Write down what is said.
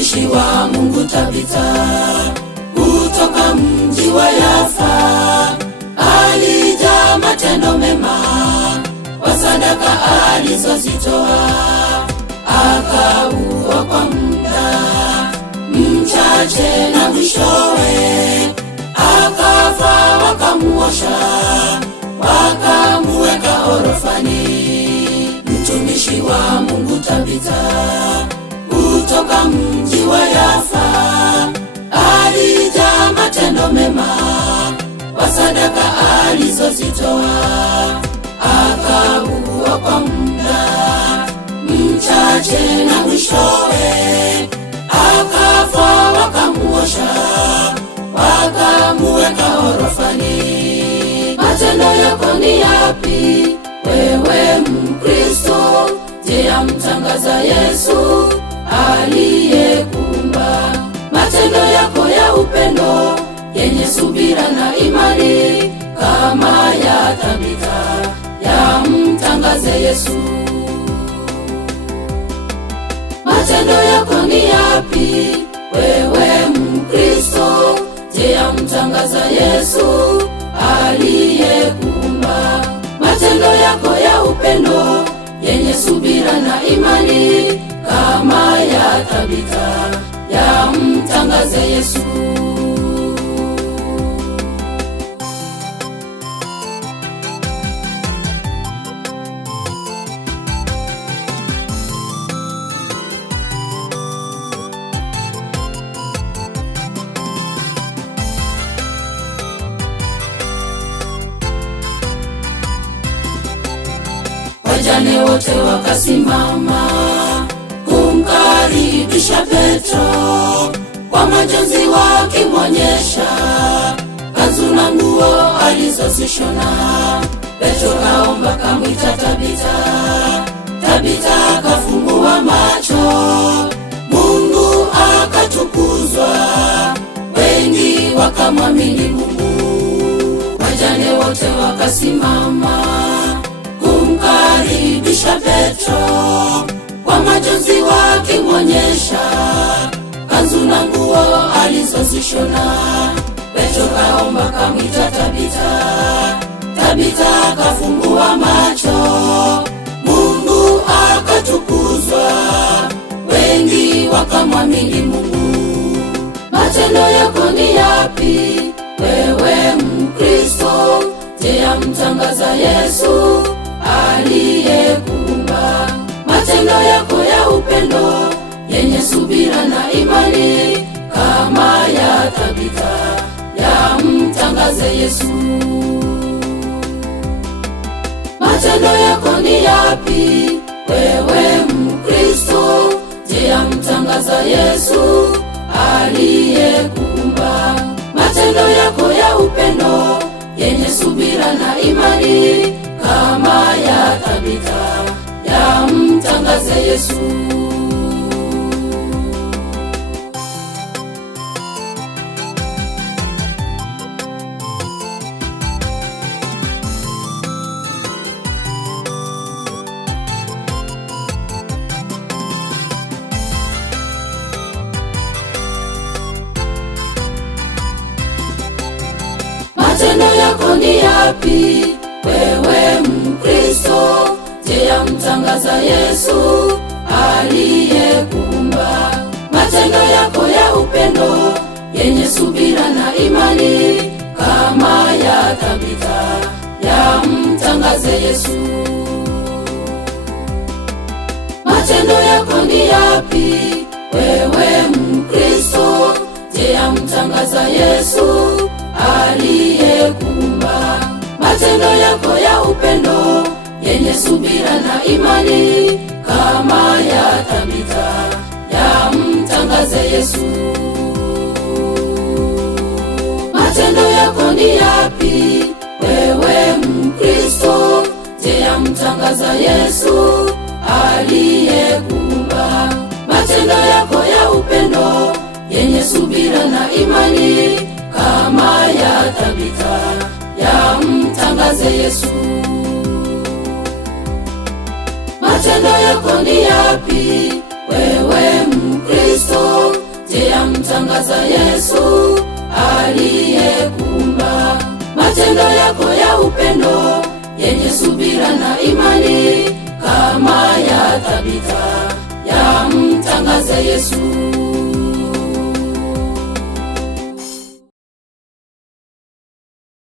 Mtumishi wa Mungu Tabitha kutoka mji wa Yafa alijaa matendo mema kwa sadaka alizozitoa, akaua kwa muda mchache na mwishowe akafa. Wakamuosha wakamuweka orofani. Mtumishi wa Mungu Tabitha kutoka mji wa Yafa alijaa matendo mema kwa sadaka alizozitoa, akaua kwa muda mchache na mwishowe akafa. Wakamuosha wakamuweka orofani. Matendo yako ni yapi wewe Mkristo? Je, yamtangaza Yesu aliyekuumba? Matendo yako ya upendo yenye subira na imani kama ya Tabitha yamtangaze Yesu. Matendo yako ni yapi wewe Mkristo? Je, yamtangaza Yesu aliyekuumba? Matendo yako ya upendo yenye subira na imani kama ya Tabitha yamtangaze Yesu. Wajane wote wakasimama kumkaribisha Petro, kwa majonzi wakimwonyesha kanzu na nguo alizozishona. Petro kaomba kamwita Tabitha, Tabitha akafumbua macho, Mungu akatukuzwa, wengi wakamwamini Mungu. Wajane wote wakasimama kumkaribisha Petro, kwa majonzi wakimwonyesha kanzu na nguo alizozishona. Petro kaomba kamwita Tabitha, Tabitha akafumbua macho, Mungu akatukuzwa, wengi wakamwamini Mungu. Matendo yako ni yapi wewe Mkristo? Je, yamtangaza Yesu aliyekuumba? Matendo yako ya upendo yenye subira na imani kama ya Tabitha yamtangaze Yesu. Matendo yako ni yapi wewe Mkristo? Je, yamtangaza Yesu aliyekuumba? Matendo yako ya upendo yenye subira na imani kama ya Tabitha yamtangaze Yesu. Matendo yako ni yapi wewe Mkristo? Je, yamtangaza Yesu aliyekuumba? Matendo yako ya upendo yenye subira na imani kama ya Tabitha yamtangaze Yesu. Matendo yako ni yapi wewe Mkristo? Je, yamtangaza Yesu aliyekuumba? Matendo yako ya upendo yenye subira na imani kama ya Tabitha yamtangaze Yesu. Matendo yako ni yapi wewe Mkristo? Je, yamtangaza Yesu aliyekuumba? Matendo yako ya upendo yenye subira na imani kama ya Tabitha yamtangaze Yesu. Matendo yako ni yapi wewe Mkristo? Tabita, yamtangaze Yesu.